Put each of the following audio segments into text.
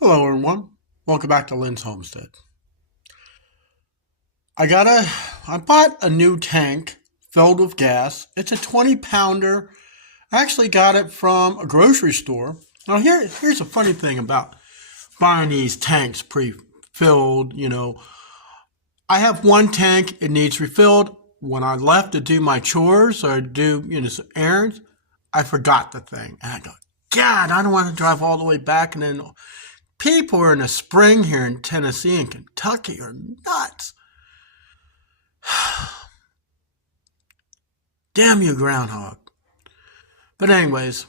Hello everyone, welcome back to Lynn's Homestead. I bought a new tank filled with gas. It's a 20-pounder. I actually got it from a grocery store. Now here's a funny thing about buying these tanks pre-filled, I have one tank, it needs refilled. When I left to do my chores or do, some errands, I forgot the thing. And I go, God, I don't want to drive all the way back. And then people in the spring here in Tennessee and Kentucky are nuts. Damn you, groundhog. But anyways,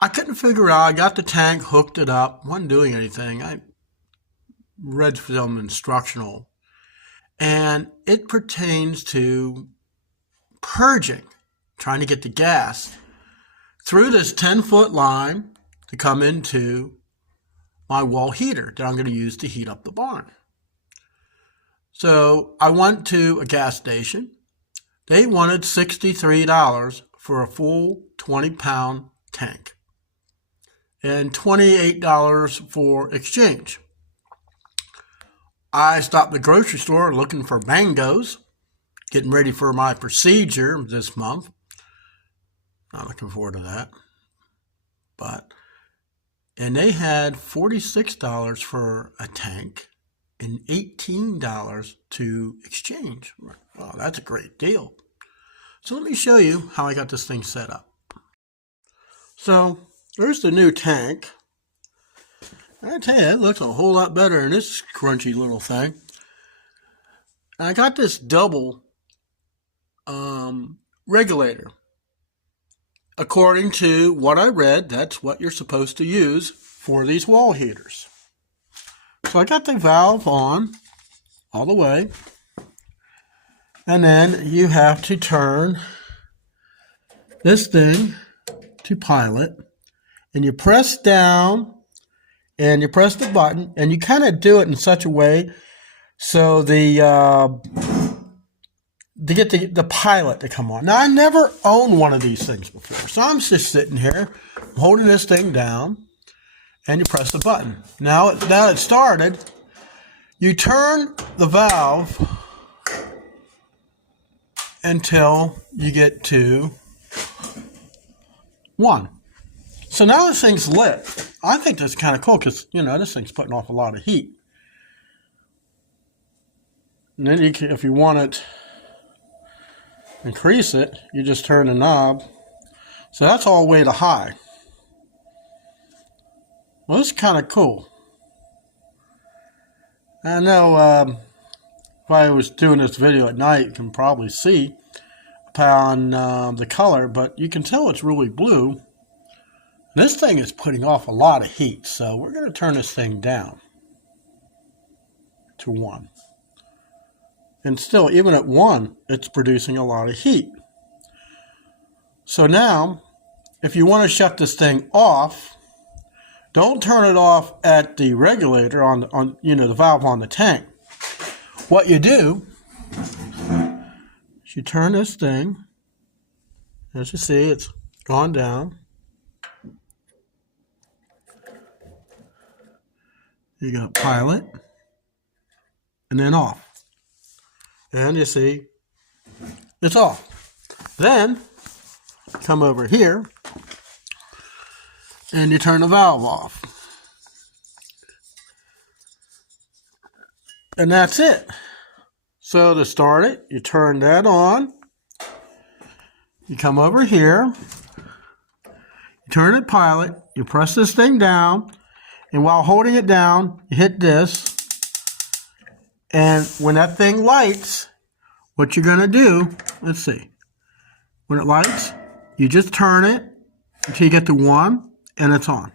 I couldn't figure out. I got the tank, hooked it up, wasn't doing anything. I read some instructional. And it pertains to purging, trying to get the gas through this 10-foot line to come into my wall heater that I'm going to use to heat up the barn. So I went to a gas station. They wanted $63 for a full 20-pound tank and $28 for exchange. I stopped at the grocery store looking for mangoes, getting ready for my procedure this month. Not looking forward to that. And they had $46 for a tank and $18 to exchange. Wow, that's a great deal. So let me show you how I got this thing set up. So there's the new tank. I tell you, it looks a whole lot better than this crunchy little thing. And I got this double regulator. According to what I read, that's what you're supposed to use for these wall heaters. So I got the valve on all the way. And then you have to turn this thing to pilot. And you press down and you press the button. And you kind of do it in such a way so to get the pilot to come on. Now, I never owned one of these things before. So I'm just sitting here holding this thing down. And you press the button. Now it started. You turn the valve until you get to 1. So now this thing's lit. I think that's kind of cool because, this thing's putting off a lot of heat. And then if you want to increase it, you just turn the knob. So that's all the way to high. Well, this is kind of cool. I know if I was doing this video at night, you can probably see upon the color, but you can tell it's really blue. This thing is putting off a lot of heat, so we're going to turn this thing down to 1. And still, even at 1, it's producing a lot of heat. So now, if you want to shut this thing off, don't turn it off at the regulator on the valve on the tank. What you do is you turn this thing. As you see, it's gone down. You got pilot and then off. And you see, it's off. Then come over here. And you turn the valve off. And that's it. So to start it, you turn that on. You come over here. You turn it pilot. You press this thing down. And while holding it down, you hit this. And when that thing lights, what you're going to do, let's see. When it lights, you just turn it until you get to 1. And it's on.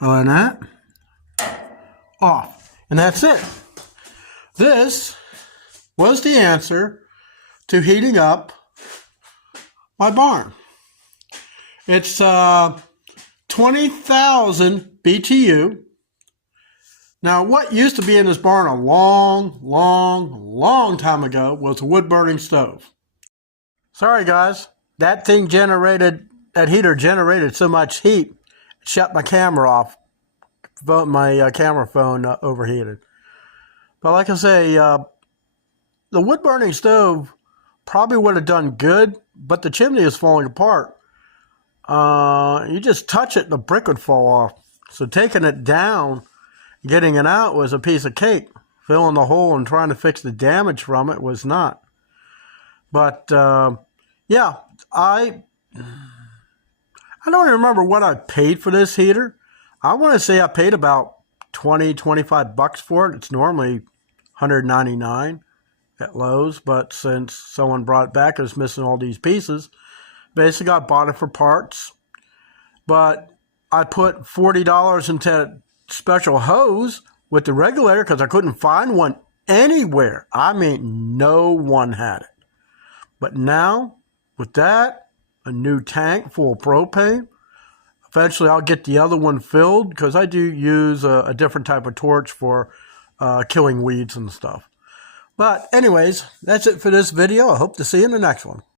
And that, off. And that's it. This was the answer to heating up my barn. It's 20,000 BTU. Now, what used to be in this barn a long time ago was a wood-burning stove. Sorry, guys. That heater generated so much heat, it shut my camera off camera phone overheated. But like I say, the wood burning stove probably would have done good, but the chimney is falling apart. You just touch it and the brick would fall off. So taking it down, getting it out was a piece of cake. Filling the hole and trying to fix the damage from it was not. But yeah, I don't even remember what I paid for this heater. I want to say I paid about $20-25 for it. It's normally $199 at Lowe's, but since someone brought it back, it was missing all these pieces. Basically, I bought it for parts, but I put $40 into special hose with the regulator because I couldn't find one anywhere. I mean, no one had it. But now, with that, a new tank full of propane. Eventually, I'll get the other one filled because I do use a different type of torch for killing weeds and stuff. But anyways, that's it for this video. I hope to see you in the next one.